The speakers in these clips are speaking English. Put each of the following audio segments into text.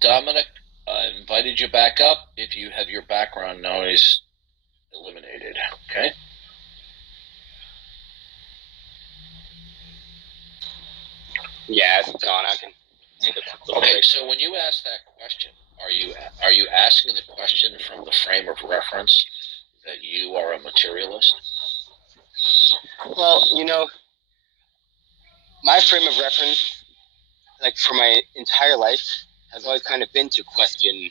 Dominic, I invited you back up if you have your background noise eliminated. Okay. Yeah, it's gone. I can take a quick little Okay, break. so when you ask that question, are you asking the question from the frame of reference that you are a materialist? Well, my frame of reference, like for my entire life, has always kind of been to question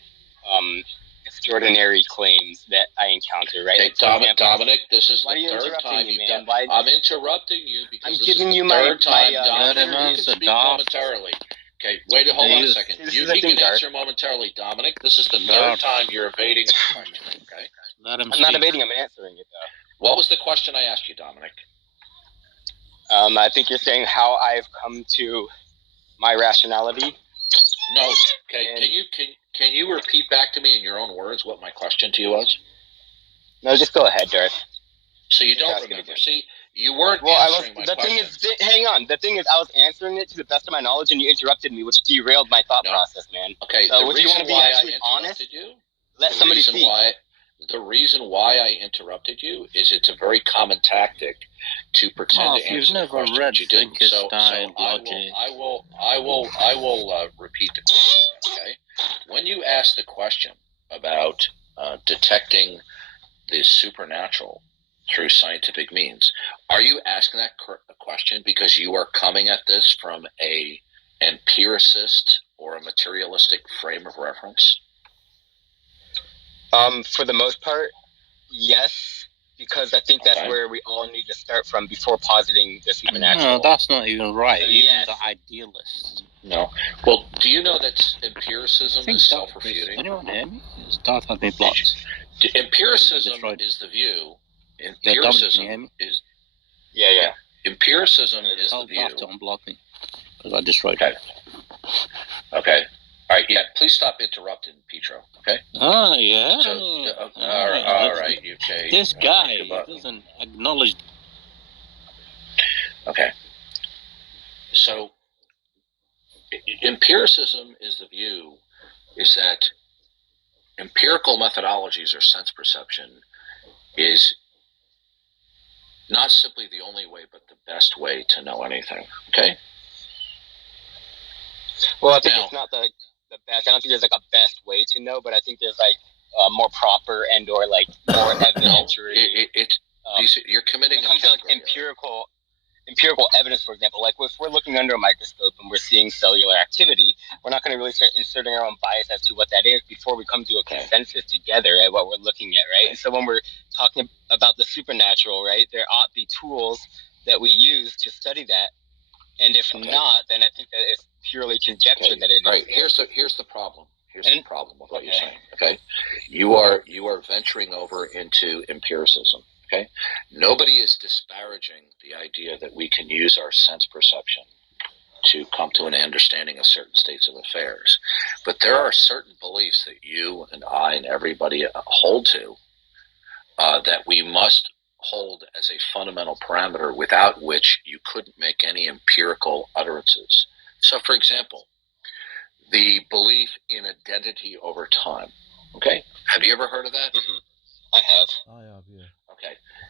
extraordinary claims that I encounter, right? Okay, Dominic, this is the third time you've done. I'm interrupting you because this is the third time. Dominic, you can speak momentarily. Okay, wait, hold on a second. He can answer momentarily, Dominic. This is the third time you're evading the question. Okay, I'm not evading. I'm answering it though. What was the question I asked you, Dominic? I think you're saying how I've come to my rationality. No. Okay. Can you repeat back to me in your own words what my question to you was? No, just go ahead, Darth. So you don't remember. See, you weren't answering my question. Hang on. The thing is, I was answering it to the best of my knowledge, and you interrupted me, which derailed my thought process, man. Okay. So the reason why I interrupted you, let somebody speak. The reason why I interrupted you is it's a very common tactic to pretend to answer the question that you didn't. So I will repeat the question. Okay, when you ask the question about detecting the supernatural through scientific means, are you asking that question because you are coming at this from a empiricist or a materialistic frame of reference? For the most part, yes, because I think that's where we all need to start from before positing the supernatural. No, that's not even right. Even the idealists. No. Well, do you know that empiricism is self-refuting? Anyone hear me? Darth had me blocked. Empiricism is the view. Empiricism is. Yeah. Empiricism is the view. Darth to unblock me because I destroyed it. Okay. All right, yeah, please stop interrupting, Petro, okay? Oh, yeah. So, all right, okay. This guy doesn't acknowledge. Okay. So, empiricism is the view is that empirical methodologies or sense perception is not simply the only way, but the best way to know anything, okay? Well, I think it's not the best. I don't think there's like a best way to know, but I think there's like more proper and or like more evidentiary. You're committing. When it comes to like empirical evidence, for example, like if we're looking under a microscope and we're seeing cellular activity, we're not going to really start inserting our own bias as to what that is before we come to a consensus together at what we're looking at, right? And so when we're talking about the supernatural, right, there ought to be tools that we use to study that. And if not, then I think that it's purely conjecture that it is. Right. Here's the problem. Here's the problem with what you're saying. Okay. You are venturing over into empiricism. Okay. Nobody is disparaging the idea that we can use our sense perception to come to an understanding of certain states of affairs. But there are certain beliefs that you and I and everybody hold to that we must hold as a fundamental parameter without which you couldn't make any empirical utterances. So, for example, the belief in identity over time. Okay? Have you ever heard of that? Mm-hmm. I have, yeah.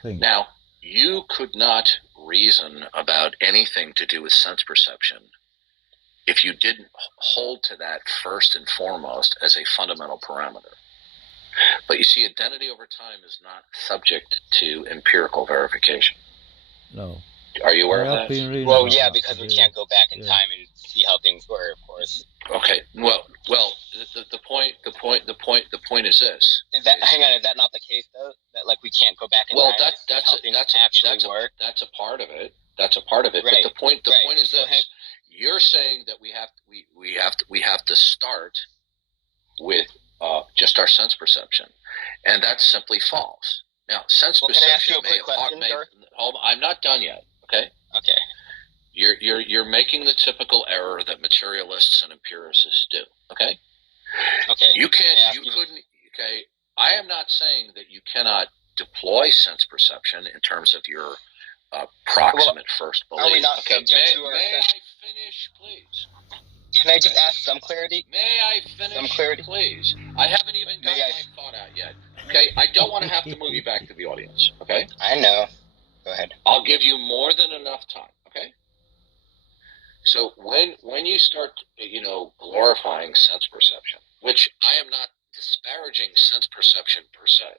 Okay. Now, you could not reason about anything to do with sense perception if you didn't hold to that first and foremost as a fundamental parameter. But you see, identity over time is not subject to empirical verification. No. Are you aware of that? Well, yeah, because we can't go back in time and see how things were, of course. Okay. Well. The point is this. Hang on. Is that not the case though? That like we can't go back in time. Well, that's a part of it. That's a part of it. Right. But the point is this. You're saying that we have to start with just our sense perception, and that's simply false. Now, sense perception. Can I ask you a quick question, Darth? Hold on, I'm not done yet. Okay. Okay. You're making the typical error that materialists and empiricists do. Okay. Okay. You couldn't. Okay. I am not saying that you cannot deploy sense perception in terms of your proximate first belief. Are we not subject to our may I finish, please? Can I just ask some clarity? May I finish, some clarity? Please? I haven't even got my thought out yet. Okay, I don't want to have to move you back to the audience. Okay, I know. Go ahead. I'll give you more than enough time. Okay. So when you start, glorifying sense perception, which I am not disparaging sense perception per se,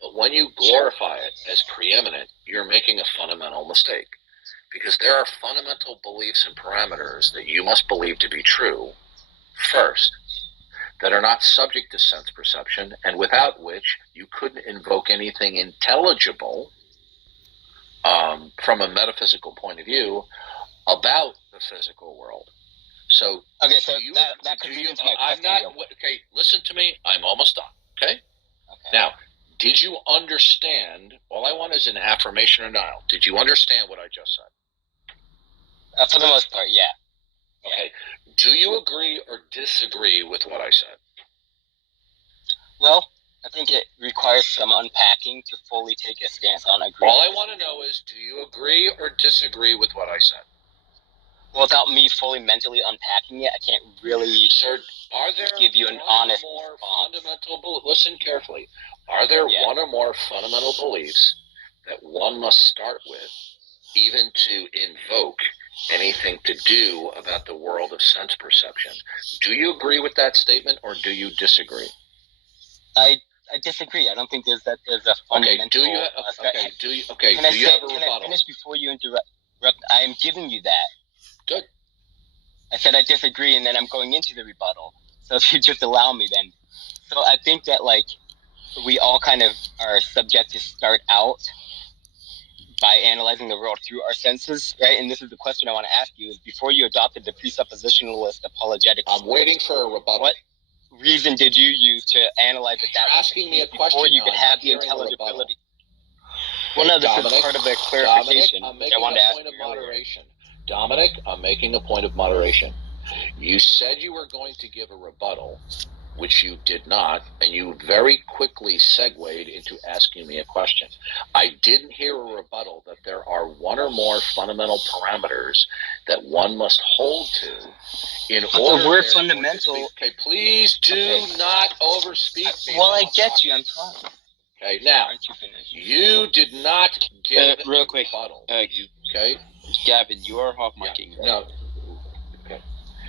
but when you glorify it as preeminent, you're making a fundamental mistake. Because there are fundamental beliefs and parameters that you must believe to be true first, that are not subject to sense perception, and without which you couldn't invoke anything intelligible from a metaphysical point of view about the physical world. So, okay, so that could lead into my question. Okay, listen to me. I'm almost done. Okay? Now, did you understand? All I want is an affirmation or denial. Did you understand what I just said? For the most part, yeah. Okay. Do you agree or disagree with what I said? Well, I think it requires some unpacking to fully take a stance on agreement. All I want to know is, do you agree or disagree with what I said? Well, without me fully mentally unpacking it, I can't really give you an honest response. Listen carefully. Are there one or more fundamental beliefs that one must start with, even to invoke anything to do about the world of sense perception? Do you agree with that statement, or do you disagree? I disagree. I don't think there's a fundamental. Do you have a rebuttal? Can I finish before you interrupt? I am giving you that. Good. I said I disagree, and then I'm going into the rebuttal. So if you just allow me, then. So I think that we all kind of are subject to start out by analyzing the world through our senses, right? And this is the question I want to ask you: is before you adopted the presuppositionalist apologetics, I'm waiting for a rebuttal. What reason did you use to analyze it that way? Asking me a question before you could have the intelligibility. Well, no, this is part of the clarification. Dominic, I'm making a point of moderation. Dominic, I'm making a point of moderation. You said you were going to give a rebuttal, which you did not, and you very quickly segued into asking me a question. I didn't hear a rebuttal that there are one or more fundamental parameters that one must hold to in order. The word fundamental. Okay, please do not overspeak me. Well, I get you. I'm talking. Okay, now, you did not give real quick. rebuttal. Okay? Gavin, you are half micing. Yeah, no. Okay.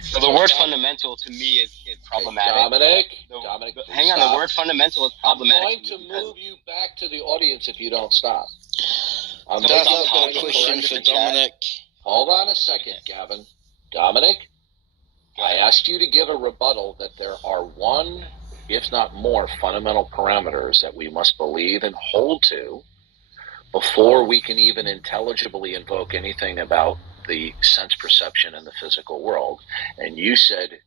So the word fundamental to me is problematic. Dominic, hang on. The word fundamental is problematic. I'm going to move you back to the audience if you don't stop. That's not a question for Dominic. Hold on a second, Gavin. Dominic, I asked you to give a rebuttal that there are one, if not more, fundamental parameters that we must believe and hold to before we can even intelligibly invoke anything about the sense perception in the physical world. And you said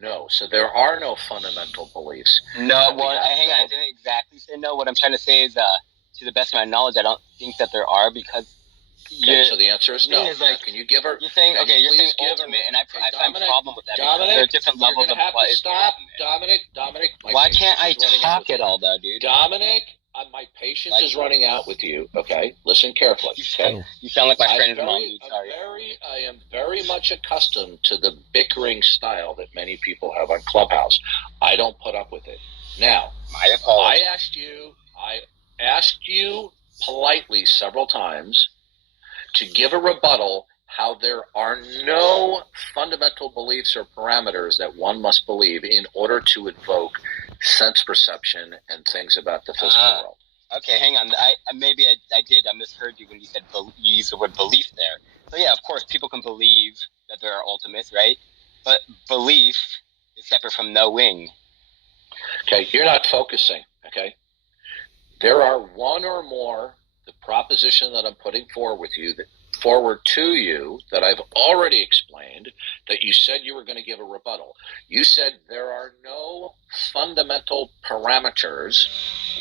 no. So there are no fundamental beliefs. No, well, hang on. I didn't exactly say no. What I'm trying to say is, to the best of my knowledge, I don't think that there are, because so the answer is no. Can you give her? You're saying ultimate, and I find a problem with that. Dominic, there are different levels of what is stop. Dominic. Why can't I talk at all, though, dude? Dominic, my patience is running out with you. Okay, listen carefully. Okay, you sound like my friend's mom. Dude. Sorry. I am very much accustomed to the bickering style that many people have on Clubhouse. I don't put up with it. Now, my apologies. I asked you politely several times to give a rebuttal how there are no fundamental beliefs or parameters that one must believe in order to invoke sense perception and things about the physical world. Okay, hang on. I misheard you when you said you used the word belief there. So yeah, of course, people can believe that there are ultimates, right? But belief is separate from knowing. Okay, you're not focusing. Okay, there are one or more. The proposition that I'm putting forward to you that I've already explained, that you said you were going to give a rebuttal. You said there are no fundamental parameters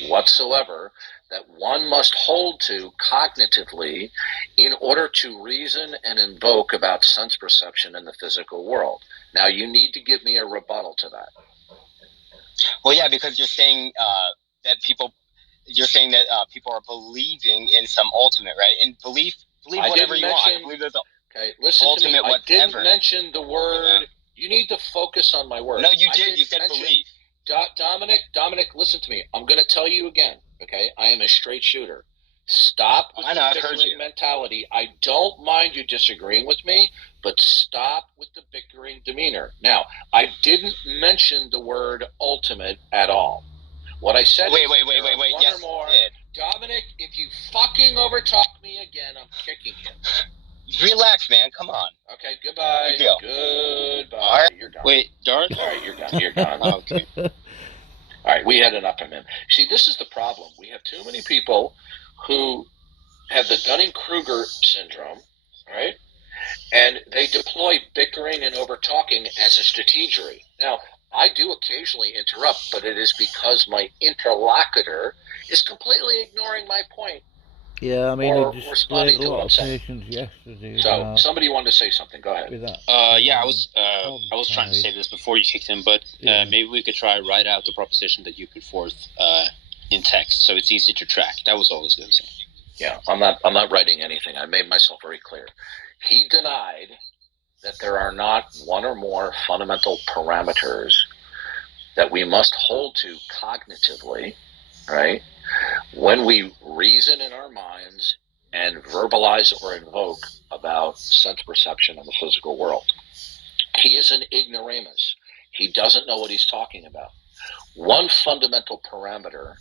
whatsoever that one must hold to cognitively in order to reason and invoke about sense perception in the physical world. Now, you need to give me a rebuttal to that. Well, yeah, because you're saying that people are believing in some ultimate, right? And believe whatever you want. I believe there's okay, listen to me. I didn't mention the word. You need to focus on my words. No, you did. You said belief. Dominic, listen to me. I'm going to tell you again, okay? I am a straight shooter. Stop with the bickering mentality. I don't mind you disagreeing with me, but stop with the bickering demeanor. Now, I didn't mention the word ultimate at all. What I said wait. One Yes, or more. you did. Dominic, if you fucking overtalk me again, I'm kicking you. Relax, man. Come on. Okay, goodbye. Good deal. Goodbye. All right. You're done. Wait, Darth? All right, you're done. You're done. Okay. All right, we had enough of him. See, this is the problem. We have too many people who have the Dunning-Kruger syndrome, right? And they deploy bickering and over-talking as a strategery. Now, I do occasionally interrupt, but it is because my interlocutor is completely ignoring my point. Yeah, I mean, or it responding displayed a to what lot I'm of saying. patience yesterday. So, somebody wanted to say something. Go ahead. With that. Yeah, I was trying to say this before you kicked in, but maybe we could try write out the proposition that you put forth in text, so it's easy to track. That was all I was going to say. Yeah, I'm not writing anything. I made myself very clear. He denied that there are not one or more fundamental parameters that we must hold to cognitively, right? When we reason in our minds and verbalize or invoke about sense perception in the physical world. He is an ignoramus. He doesn't know what he's talking about. One fundamental parameter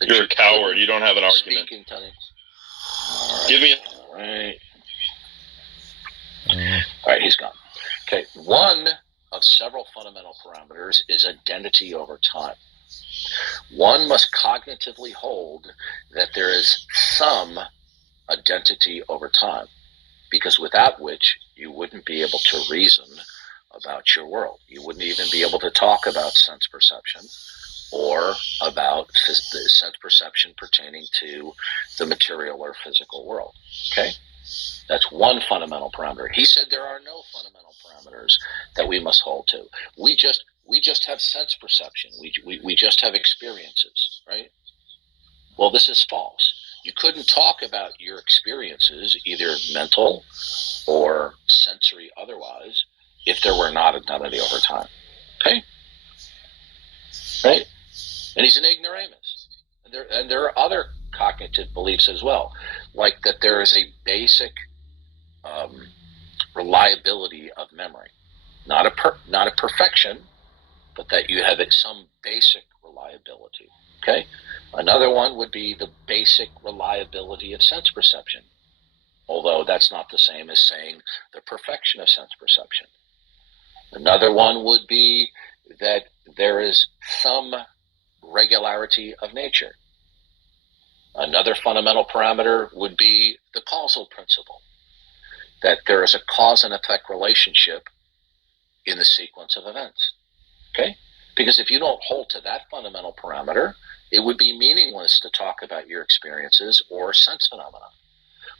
that you're a coward. You don't have an argument. Speaking to him. Give me All right, he's gone. Okay, one of several fundamental parameters is identity over time. One must cognitively hold that there is some identity over time, because without which you wouldn't be able to reason about your world. You wouldn't even be able to talk about sense perception or about the sense perception pertaining to the material or physical world. Okay? That's one fundamental parameter. He said there are no fundamental parameters that we must hold to. We just have sense perception. We just have experiences, right? Well, this is false. You couldn't talk about your experiences, either mental or sensory otherwise, if there were not identity over time. Okay? Right? And he's an ignoramus. And there are other cognitive beliefs as well, like that there is a basic reliability of memory. Not a perfection, but that you have some basic reliability. Okay? Another one would be the basic reliability of sense perception, although that's not the same as saying the perfection of sense perception. Another one would be that there is some regularity of nature. Another fundamental parameter would be the causal principle, that there is a cause and effect relationship in the sequence of events. Okay? Because if you don't hold to that fundamental parameter, it would be meaningless to talk about your experiences or sense phenomena.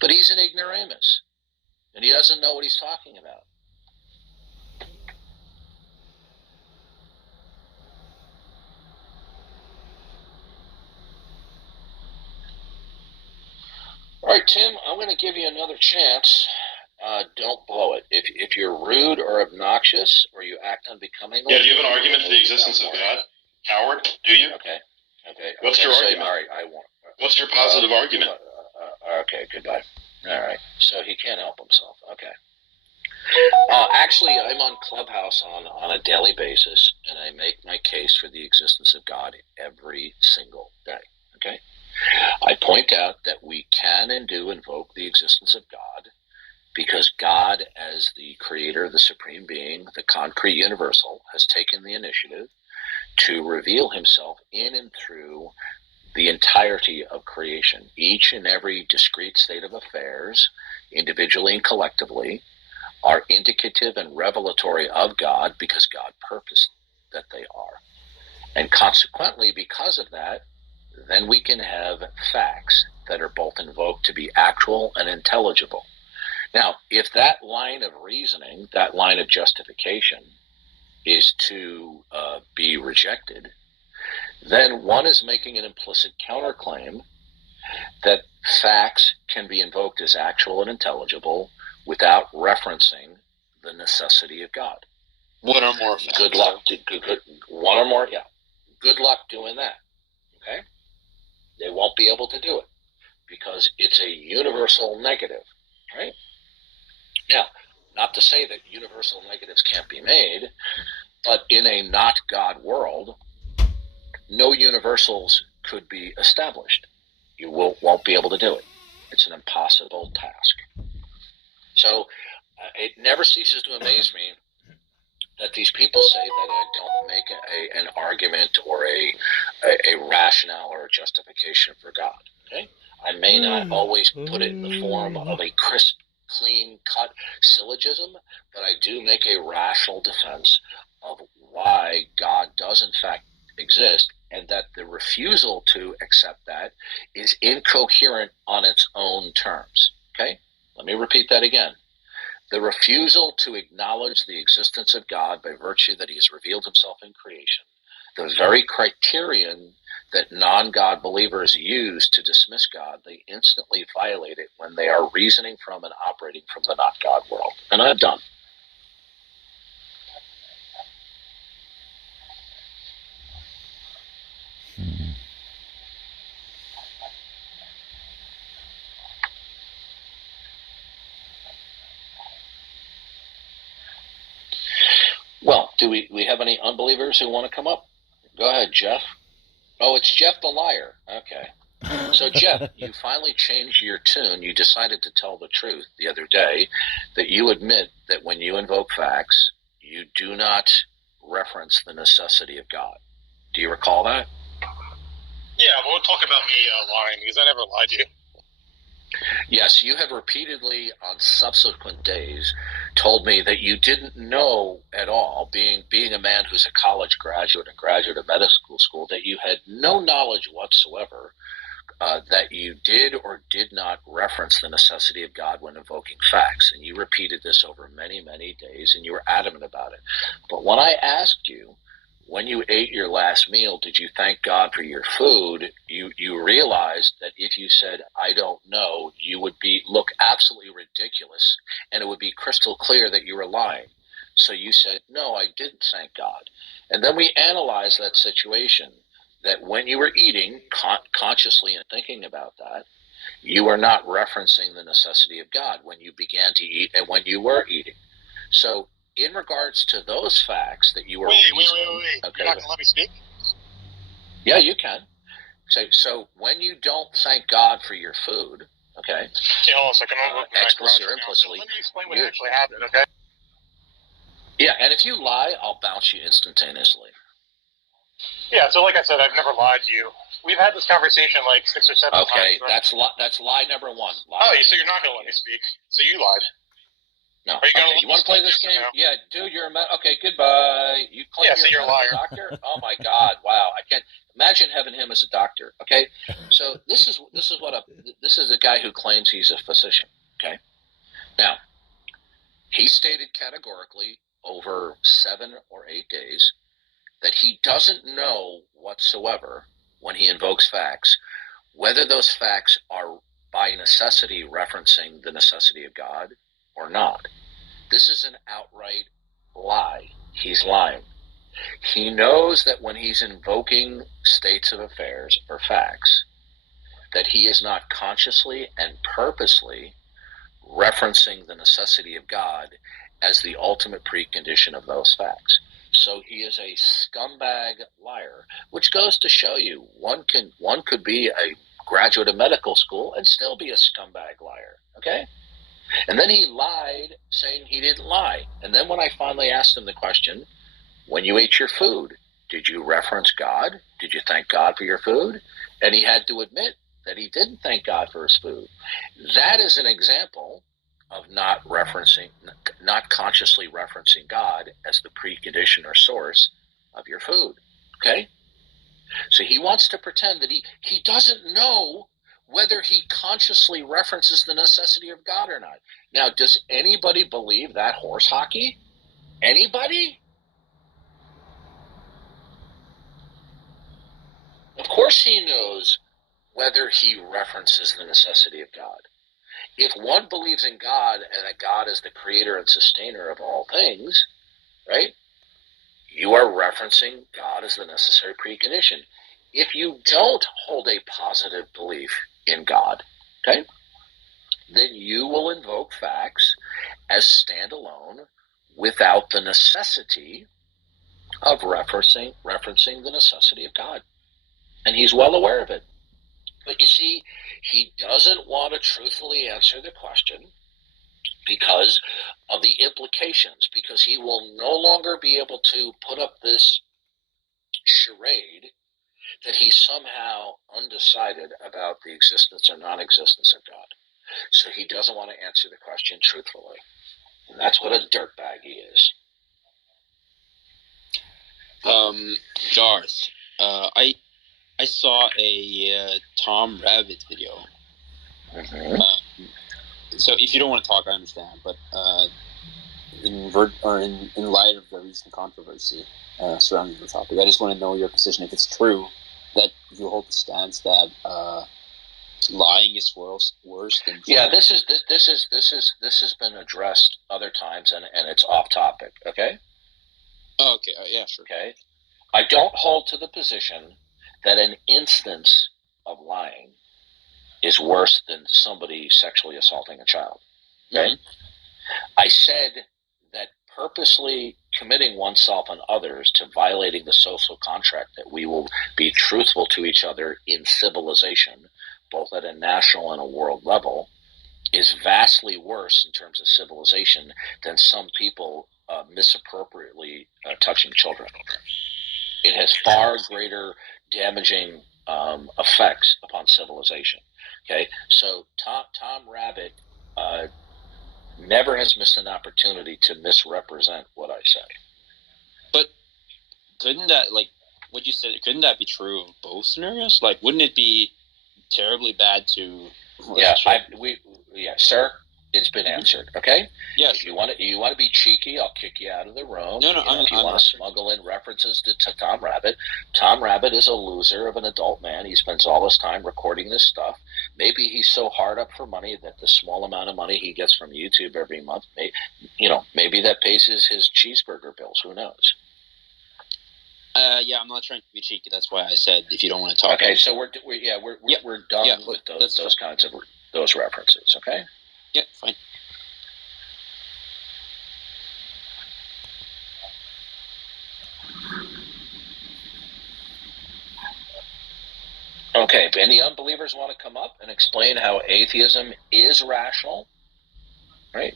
But he's an ignoramus, and he doesn't know what he's talking about. All right, Tim, I'm going to give you another chance. Don't blow it. If you're rude or obnoxious or you act unbecomingly... Yeah, do you have an argument for the existence of God? Coward, do you? Okay. What's your argument? All right, I won't. What's your positive argument? Okay, goodbye. All right, so he can't help himself. Okay. Actually, I'm on Clubhouse on a daily basis, and I make my case for the existence of God every single day. Okay? I point out that we can and do invoke the existence of God because God, as the creator, the supreme being, the concrete universal, has taken the initiative to reveal himself in and through the entirety of creation. Each and every discrete state of affairs, individually and collectively, are indicative and revelatory of God because God purposed that they are. And consequently, because of that, then we can have facts that are both invoked to be actual and intelligible. Now, if that line of reasoning, that line of justification, is to be rejected, then one is making an implicit counterclaim that facts can be invoked as actual and intelligible without referencing the necessity of God. One or more facts. Good luck. One or more, yeah. Good luck doing that. Okay? They won't be able to do it because it's a universal negative, right? Now, not to say that universal negatives can't be made, but in a not God world, no universals could be established. You won't be able to do it. It's an impossible task. So it never ceases to amaze me that these people say that I don't make an argument or a rationale or a justification for God. Okay, I may not always put it in the form of a crisp, clean-cut syllogism, but I do make a rational defense of why God does in fact exist, and that the refusal to accept that is incoherent on its own terms. Okay, let me repeat that again. The refusal to acknowledge the existence of God by virtue that he has revealed himself in creation, the very criterion that non-God believers use to dismiss God, they instantly violate it when they are reasoning from and operating from the not God world. And I'm done. Well, do we have any unbelievers who want to come up? Go ahead, Jeff. Oh, it's Jeff the liar. Okay. So, Jeff, you finally changed your tune. You decided to tell the truth the other day that you admit that when you invoke facts, you do not reference the necessity of God. Do you recall that? Yeah, but we'll talk about me lying because I never lied to you. Yes, you have repeatedly on subsequent days told me that you didn't know at all, being a man who's a college graduate and graduate of medical school, that you had no knowledge whatsoever that you did or did not reference the necessity of God when invoking facts. And you repeated this over many, many days, and you were adamant about it. But when I asked you, when you ate your last meal, did you thank God for your food? You realized that if you said, I don't know, you would look absolutely ridiculous, and it would be crystal clear that you were lying. So you said, no, I didn't thank God. And then we analyzed that situation, that when you were eating, consciously and thinking about that, you were not referencing the necessity of God when you began to eat and when you were eating. So in regards to those facts that you were Wait. Okay, You're not going to let me speak? Yeah, you can. So when you don't thank God for your food, okay? Okay, hold on a second. Explicitly or implicitly. Let me explain what actually happened, okay? Yeah, and if you lie, I'll bounce you instantaneously. Yeah, so like I said, I've never lied to you. We've had this conversation like 6 or 7 times. Okay, Right? that's lie number one. So you're not going to let me speak. So you lied. No. Are you going You want to play this game? No? Yeah, dude, you're okay, goodbye. You claim you're a liar. Doctor? Oh my God, wow. I can't imagine having him as a doctor, okay? So this is a guy who claims he's a physician, okay? Now, he stated categorically over 7 or 8 days that he doesn't know whatsoever when he invokes facts whether those facts are by necessity referencing the necessity of God or not. This is an outright lie. He's lying. He knows that when he's invoking states of affairs or facts, that he is not consciously and purposely referencing the necessity of God as the ultimate precondition of those facts. So he is a scumbag liar, which goes to show you one could be a graduate of medical school and still be a scumbag liar, okay? And then he lied, saying he didn't lie. And then when I finally asked him the question, when you ate your food, did you reference God? Did you thank God for your food? And he had to admit that he didn't thank God for his food. That is an example of not consciously referencing God as the precondition or source of your food. Okay? So he wants to pretend that he doesn't know whether he consciously references the necessity of God or not. Now, does anybody believe that horse hockey? Anybody? Of course he knows whether he references the necessity of God. If one believes in God and that God is the creator and sustainer of all things, right, referencing God as the necessary precondition. If you don't hold a positive belief in God, okay, then you will invoke facts as standalone without the necessity of referencing the necessity of God. And he's well aware of it. But you see, he doesn't want to truthfully answer the question because of the implications, because he will no longer be able to put up this charade that he's somehow undecided about the existence or non-existence of God. So he doesn't want to answer the question truthfully. And that's what a dirtbag he is. Jars. I saw a Tom Rabbit video. Mm-hmm. So if you don't want to talk, I understand. But in light of the recent controversy surrounding the topic, I just want to know your position. If it's true that you hold the stance that lying is worse than this has been addressed other times, and it's off topic. Okay. Oh, okay. Yeah, sure. Okay. I don't hold to the position that an instance of lying is worse than somebody sexually assaulting a child. Okay. Mm-hmm. I said that purposely committing oneself and others to violating the social contract that we will be truthful to each other in civilization, both at a national and a world level, is vastly worse in terms of civilization than some people misappropriately touching children. It has far greater damaging effects upon civilization. Okay, so Tom Rabbit never has missed an opportunity to misrepresent what I say. But couldn't that, like what you said, couldn't that be true of both scenarios? Like, wouldn't it be terribly bad to? Sir, it's been answered. Okay. Yes. If you want to be cheeky, I'll kick you out of the room. No. If you want to smuggle in references to Tom Rabbit, Tom Rabbit is a loser of an adult man. He spends all his time recording this stuff. Maybe he's so hard up for money that the small amount of money he gets from YouTube every month, maybe that pays his cheeseburger bills. Who knows? I'm not trying to be cheeky. That's why I said if you don't want to talk. Okay, so we're done with those kinds of those references. Okay. Yeah, fine. Okay, if any unbelievers want to come up and explain how atheism is rational, right,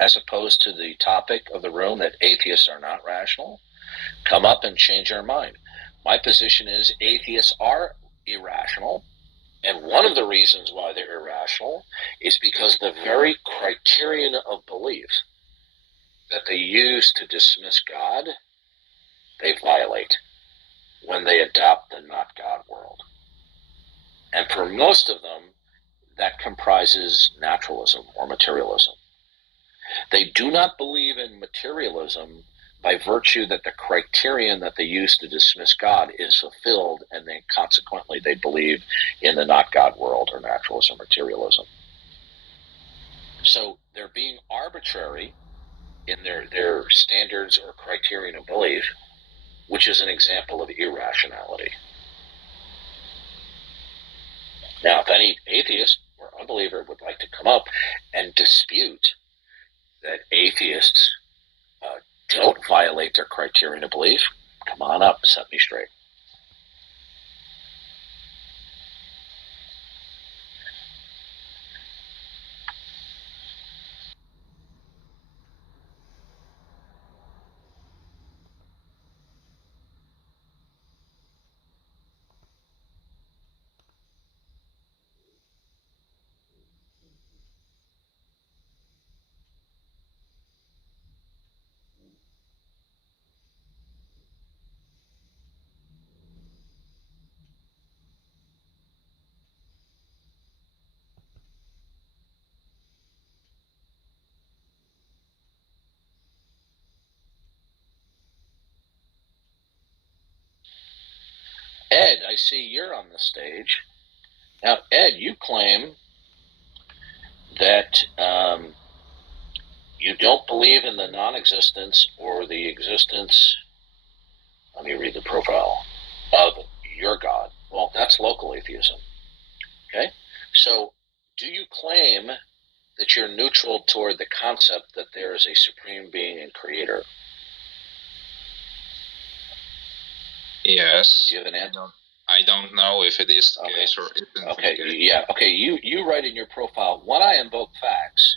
as opposed to the topic of the room that atheists are not rational, come up and change our mind. My position is atheists are irrational, and one of the reasons why they're irrational is because the very criterion of belief that they use to dismiss God, they violate when they adopt the not God world. And for most of them, that comprises naturalism or materialism. They do not believe in materialism by virtue that the criterion that they use to dismiss God is fulfilled, and then consequently they believe in the not God world or naturalism or materialism. So they're being arbitrary in their standards or criterion of belief, which is an example of irrationality. Now, if any atheist or unbeliever would like to come up and dispute that atheists don't violate their criterion of belief, come on up, set me straight. Ed, I see you're on the stage. Now, Ed, you claim that you don't believe in the non-existence or the existence Let me read the profile of your God. Well, that's local atheism. Okay? So, do you claim that you're neutral toward the concept that there is a supreme being and creator? Yes. Do you have an answer? I don't know if it is the case or isn't. Okay, the case. yeah. Okay, you write in your profile, when I invoke facts,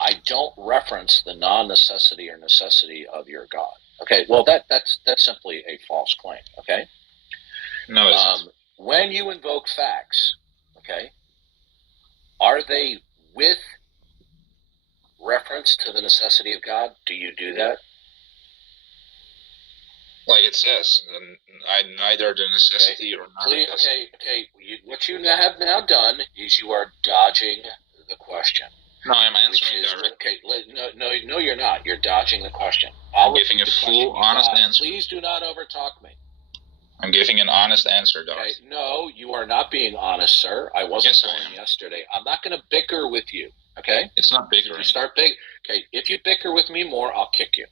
I don't reference the non-necessity or necessity of your God. Okay, well, that's simply a false claim, okay? No, it's not. When you invoke facts, okay, are they with reference to the necessity of God? Do you do that? Like it says, neither the necessity or non-necessity. Okay. What you have now done is you are dodging the question. No, I'm answering directly. Okay, no, you're not. You're dodging the question. I'm giving a full, honest answer. Please do not overtalk me. I'm giving an honest answer, Doc. Okay, no, you are not being honest, sir. I wasn't going yesterday. I'm not going to bicker with you. Okay? It's not bickering. If you start okay, if you bicker with me more, I'll kick you.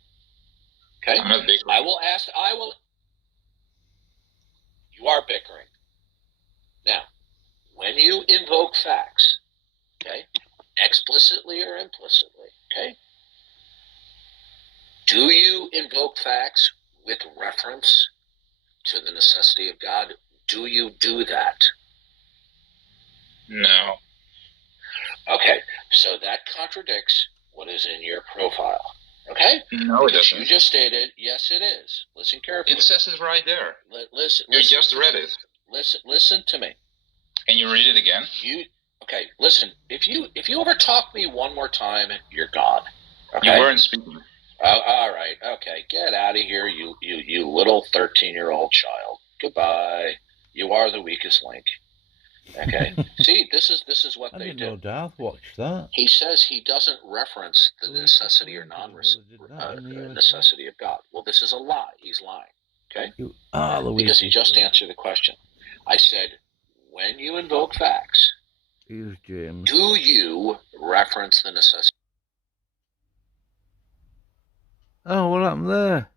Okay? I'm not bickering. You are bickering. Now, when you invoke facts, okay, explicitly or implicitly, okay, do you invoke facts with reference to the necessity of God? Do you do that? No. Okay, so that contradicts what is in your profile. Okay? No, it doesn't. You just stated, yes, it is. Listen carefully. It says it right there. Listen. You just read it. Listen to me. Can you read it again? Okay? Listen. If you ever talk me one more time, you're gone. Okay? You weren't speaking. All right. Okay. Get out of here, you little 13-year-old child. Goodbye. You are the weakest link. Okay. See, this is what they do. I didn't know Darth watched that. He says he doesn't reference the necessity or non-necessity of God. Well, this is a lie. He's lying. Okay? You are the because he just answered the question. I said, when you invoke facts, here's James. Do you reference the necessity? Oh, what happened there?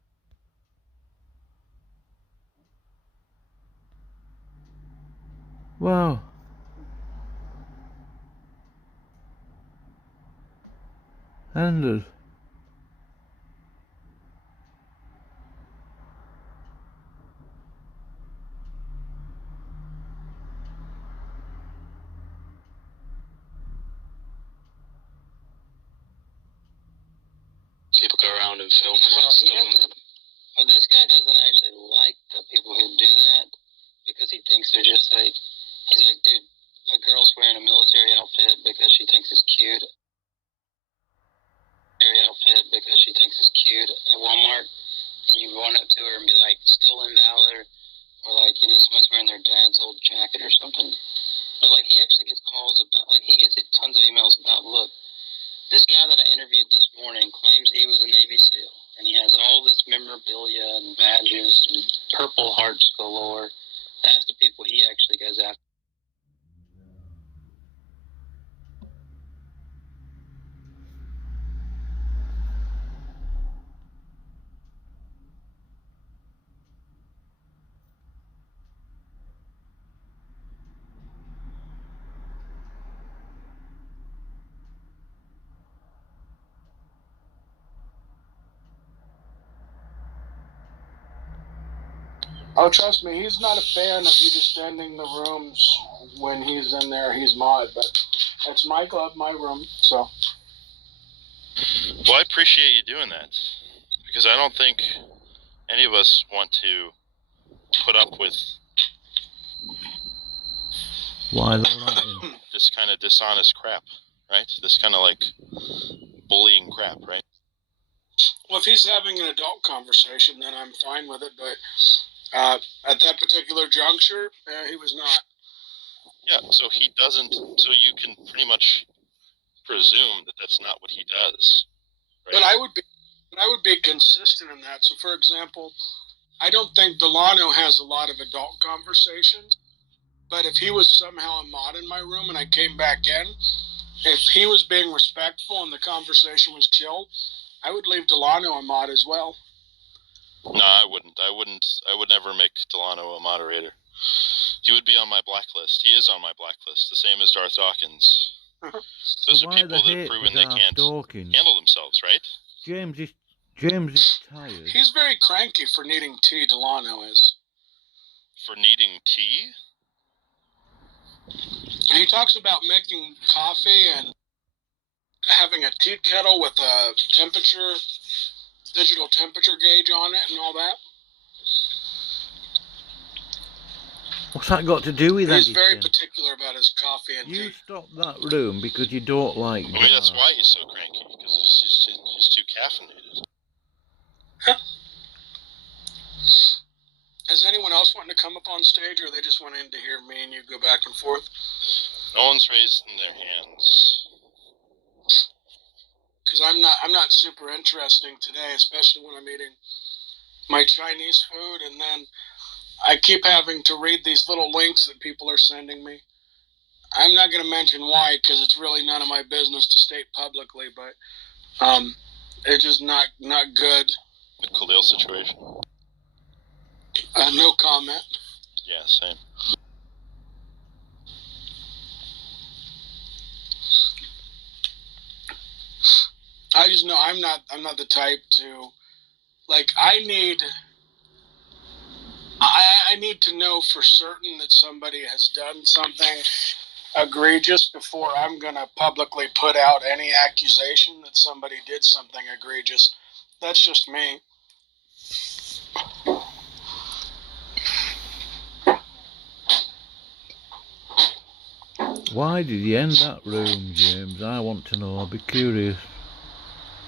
Wow. Ended. People go around and film. Well, this guy doesn't actually like the people who do that because he thinks they're just like, he's like, dude, a girl's wearing a military outfit because she thinks it's cute. Because she thinks it's cute at Walmart, and you run up to her and be like, stolen valor, or like, you know, somebody's wearing their dad's old jacket or something. But like, he actually gets calls about, like, he gets tons of emails about, look, this guy that I interviewed this morning claims he was a Navy SEAL, and he has all this memorabilia and badges and Purple Hearts galore. That's the people he actually goes after. Oh, trust me, he's not a fan of you defending the rooms when he's in there. He's mod, but that's my club, my room, so. Well, I appreciate you doing that, because I don't think any of us want to put up with this kind of dishonest crap, right? This kind of like bullying crap, right? Well, if he's having an adult conversation, then I'm fine with it, but at that particular juncture, he was not. Yeah, so he doesn't, so you can pretty much presume that that's not what he does. Right? But I would be consistent in that. So, for example, I don't think Delano has a lot of adult conversations, but if he was somehow a mod in my room and I came back in, if he was being respectful and the conversation was chill, I would leave Delano a mod as well. No, I wouldn't. I would never make Delano a moderator. He would be on my blacklist. He is on my blacklist, the same as Darth Dawkins. Those are people that have proven they can't Dawkins? handle themselves, right? James is tired. He's very cranky for needing tea, Delano is. For needing tea? And he talks about making coffee and having a tea kettle with a digital temperature gauge on it and all that. What's that got to do with anything? He's very particular about his coffee and tea. You stop that room because you don't like Maybe that's why he's so cranky, because he's too caffeinated. Has anyone else wanting to come up on stage, or they just wanting to hear me and you go back and forth? No one's raising their hands. Because I'm not super interesting today, especially when I'm eating my Chinese food, and then I keep having to read these little links that people are sending me. I'm not going to mention why, because it's really none of my business to state publicly, but it's just not good. The Khalil situation? No comment. Yeah, same. I just know I'm not the type to, like, I need to know for certain that somebody has done something egregious before I'm going to publicly put out any accusation that somebody did something egregious. That's just me. Why did you end that room, James? I want to know. I'll be curious.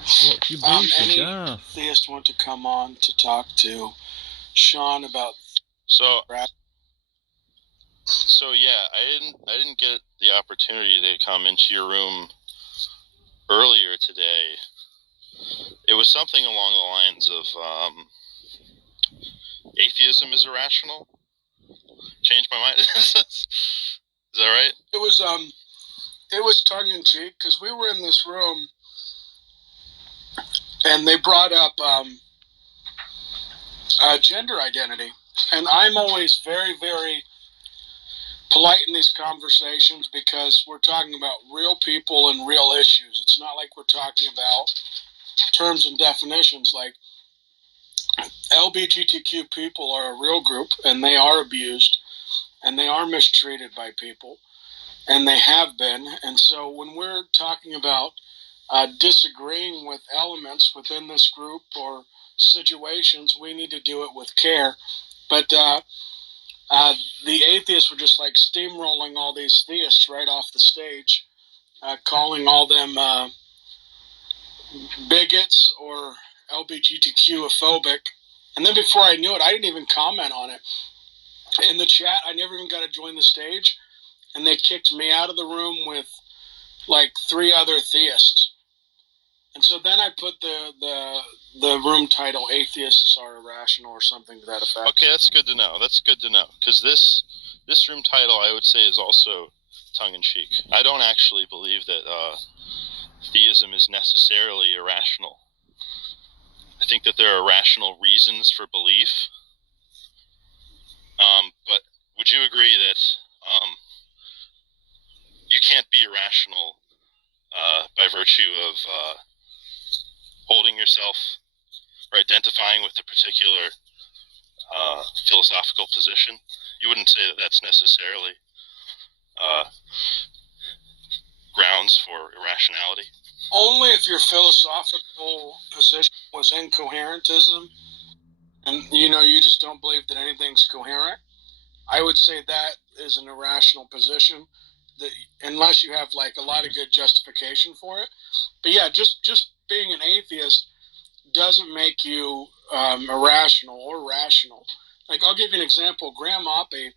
What's your beef with Any Garth? theist want to come on to talk to Sean about? So yeah, I didn't get the opportunity to come into your room earlier today. It was something along the lines of atheism is irrational. Changed my mind. Is that right? It was tongue in cheek, because we were in this room and they brought up gender identity, and I'm always very, very polite in these conversations because we're talking about real people and real issues. It's not like we're talking about terms and definitions. Like, LGBTQ people are a real group, and they are abused, and they are mistreated by people, and they have been. And so when we're talking about disagreeing with elements within this group or situations, we need to do it with care. But the atheists were just like steamrolling all these theists right off the stage, calling all them bigots or LGBTQ-phobic. And then before I knew it, I didn't even comment on it. In the chat, I never even got to join the stage, and they kicked me out of the room with like 3 other theists. And so then I put the room title, Atheists Are Irrational, or something to that effect. Okay, that's good to know. Because this room title, I would say, is also tongue-in-cheek. I don't actually believe that theism is necessarily irrational. I think that there are rational reasons for belief. But would you agree that you can't be irrational by virtue of holding yourself or identifying with a particular philosophical position? You wouldn't say that that's necessarily grounds for irrationality? Only if your philosophical position was incoherentism, and you just don't believe that anything's coherent. I would say that is an irrational position, that unless you have like a lot of good justification for it. But yeah, just being an atheist doesn't make you irrational or rational. Like, I'll give you an example. Graham Oppie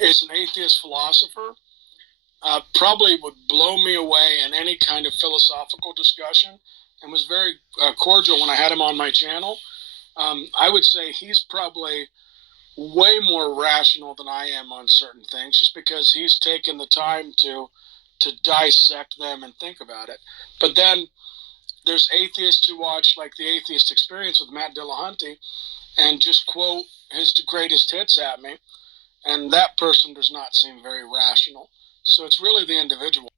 is an atheist philosopher. Probably would blow me away in any kind of philosophical discussion, and was very cordial when I had him on my channel. I would say he's probably way more rational than I am on certain things, just because he's taken the time to dissect them and think about it. But then there's atheists who watch like the Atheist Experience with Matt Dillahunty and just quote his greatest hits at me, and that person does not seem very rational. So it's really the individual.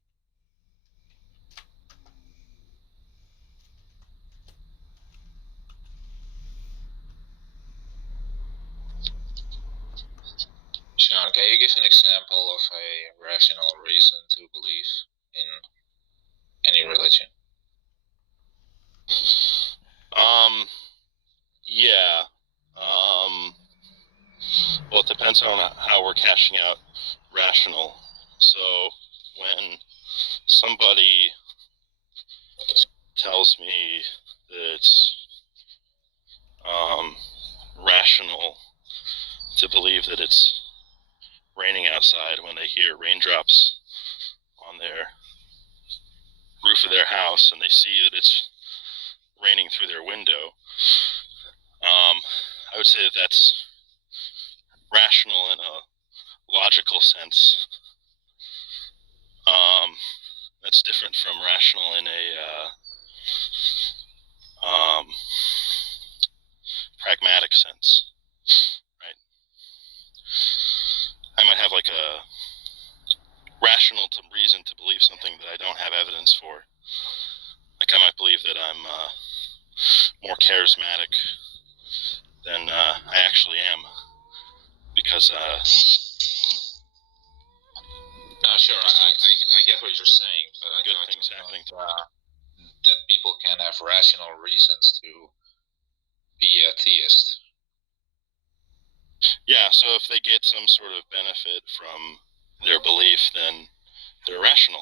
Sean, can you give an example of a rational reason to believe in any religion? Yeah. Well, it depends on how we're cashing out rational. So when somebody tells me that it's rational to believe that it's raining outside when they hear raindrops on their roof of their house and they see that it's raining through their window, I would say that that's rational in a logical sense. That's different from rational in a pragmatic sense, right? I might have like a rational reason to believe something that I don't have evidence for. Like I might believe that I'm more charismatic than I actually am, because no, sure, I get what you're saying, but I good things happening to that people can have rational reasons to be a theist. Yeah, so if they get some sort of benefit from their belief, then they're rational.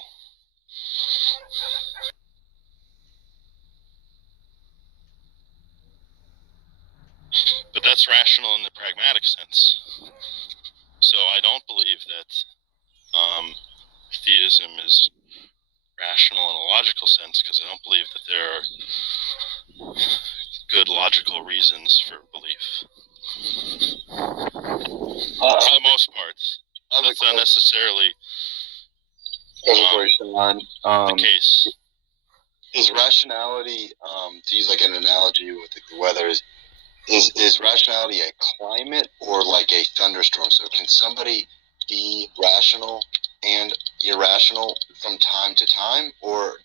But that's rational in the pragmatic sense. So I don't believe that theism is rational in a logical sense, because I don't believe that there are good logical reasons for belief. For the most part. That's not necessarily the case. Is rationality, to use like an analogy with the weather, is rationality a climate or like a thunderstorm? So can somebody be rational and irrational from time to time, or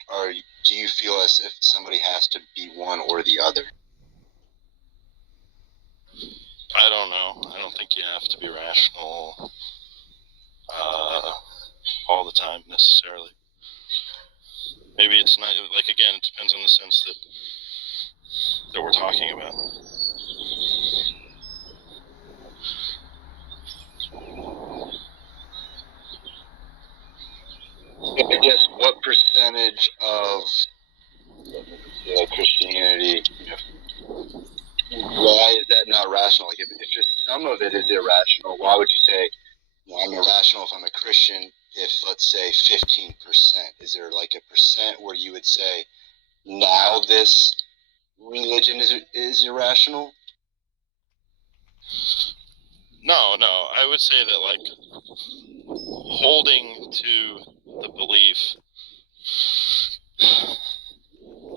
do you feel as if somebody has to be one or the other? I don't know. I don't think you have to be rational all the time necessarily. Maybe it's not, like, again, it depends on the sense that we're talking about. I guess what percentage of Christianity, why is that not rational? Like if just some of it is irrational, why would you say, I'm irrational if I'm a Christian if, let's say, 15%? Is there like a percent where you would say, now this religion is irrational? No, I would say that, like, holding to the belief,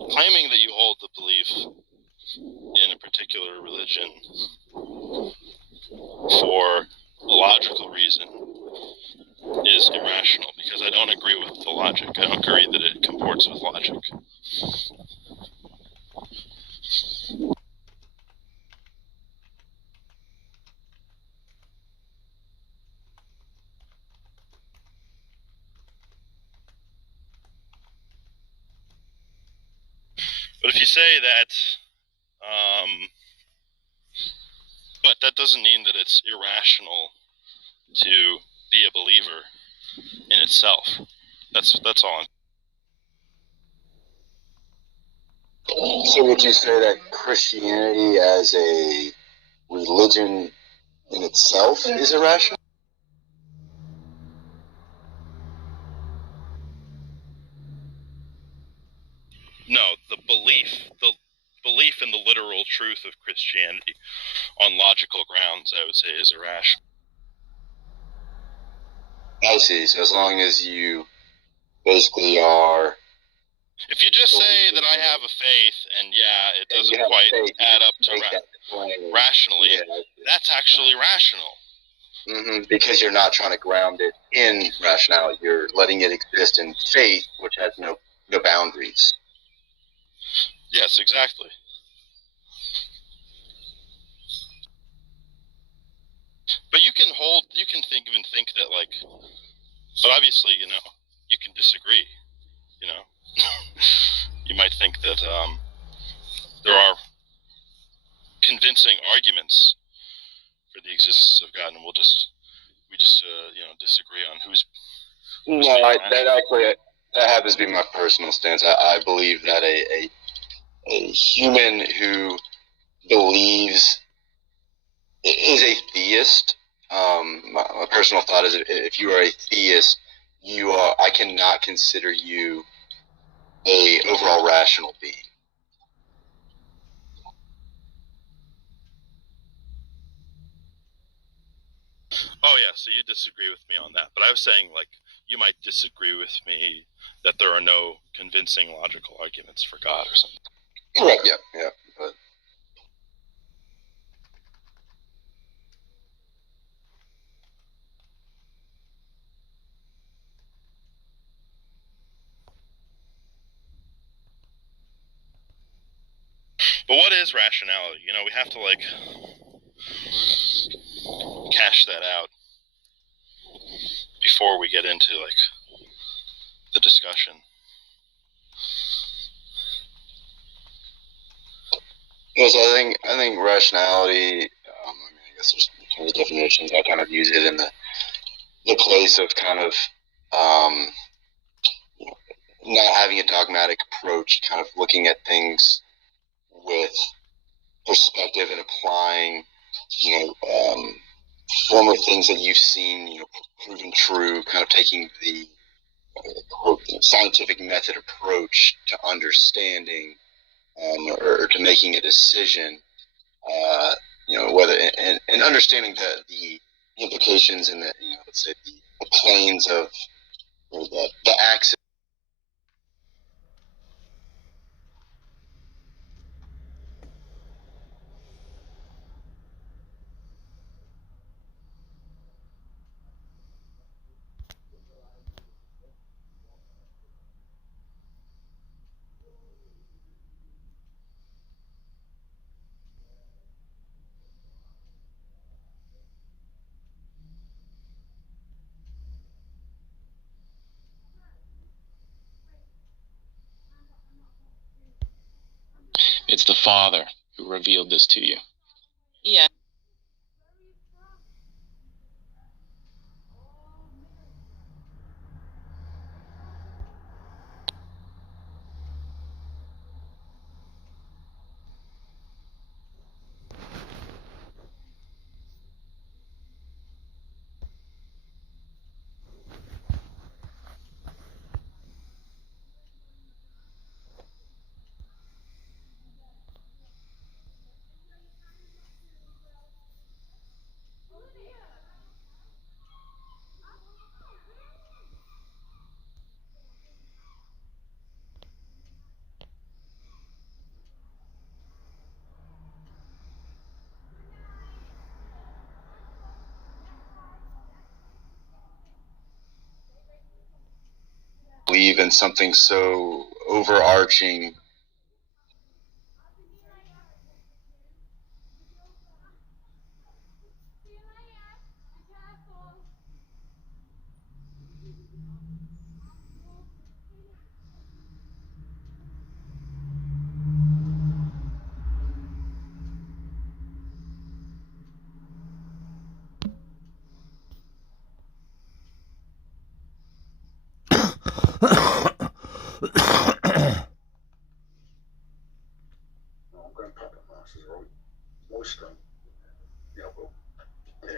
claiming that you hold the belief in a particular religion for a logical reason is irrational, because I don't agree with the logic. I don't agree that it comports with logic. But if you say that, but that doesn't mean that it's irrational to be a believer in itself. That's all. So would you say that Christianity as a religion in itself is irrational? No, the belief in the literal truth of Christianity on logical grounds, I would say, is irrational. I see. So as long as you basically are If you just say that I have a faith and yeah, it doesn't quite add up to rationally, that's actually rational. Because you're not trying to ground it in rationality. You're letting it exist in faith, which has no boundaries. Yes, exactly. But you can think that, like, but obviously, you can disagree, You might think that there are convincing arguments for the existence of God, and we just disagree on who's No, that happens to be my personal stance. I believe that a human who believes is a theist. My personal thought is, if you are a theist, I cannot consider you a overall rational being. Oh yeah, so you disagree with me on that. But I was saying, like, you might disagree with me that there are no convincing logical arguments for God or something. Correct. Yeah. But what is rationality? We have to, like, cash that out before we get into, like, the discussion. Well, so I think rationality. I guess there's kind of definitions. I kind of use it in the place of kind of not having a dogmatic approach, kind of looking at things with perspective and applying, former things that you've seen, proven true, kind of taking the scientific method approach to understanding or to making a decision, whether and understanding the implications and let's say the planes of or the axis. It's the Father who revealed this to you. Yeah. Believe in something so overarching.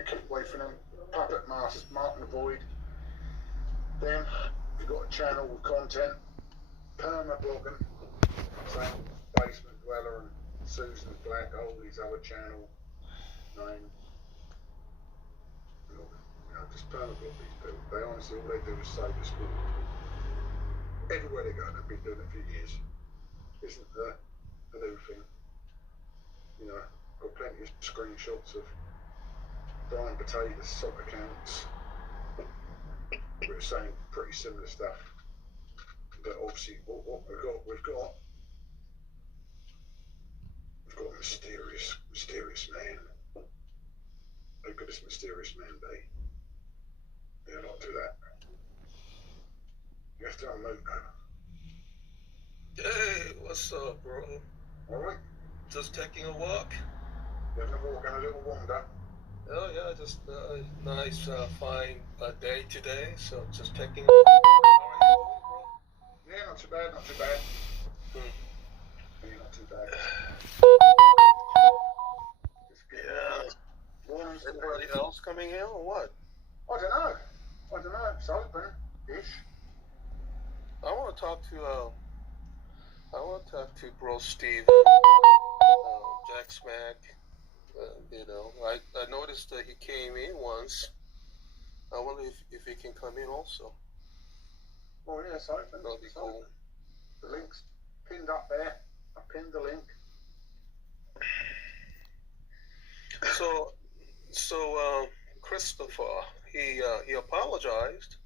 Keep away from them. Puppet masters, Martin Avoid. Then you've got a channel with content, perma blogging, same Basement Dweller and Susan's Black Hole, his other channel name. Just perma blog these people. They honestly, all they do is say the school. everywhere they go, they've been doing it for years. Isn't the new thing? You know, got plenty of screenshots of Brian Potatoes soccer accounts. We were saying pretty similar stuff. But obviously, what we've got a mysterious man. How could this mysterious man be? Yeah, not do that. You have to unmute though. Hey, what's up, bro? Alright. Just taking a walk? You having a walk and a little wander? Oh yeah, just nice, fine day today. So just taking. Yeah, not too bad, not too bad. Yeah, not too bad. Yeah. Anybody else coming in or what? I don't know. It's open-ish. I want to talk to Bro Steve, Jack Smack. You know, I noticed that he came in once. I wonder if he can come in also. Oh yeah, it's open. That'll be cool. The link's pinned up there. I pinned the link. So Christopher, he apologized.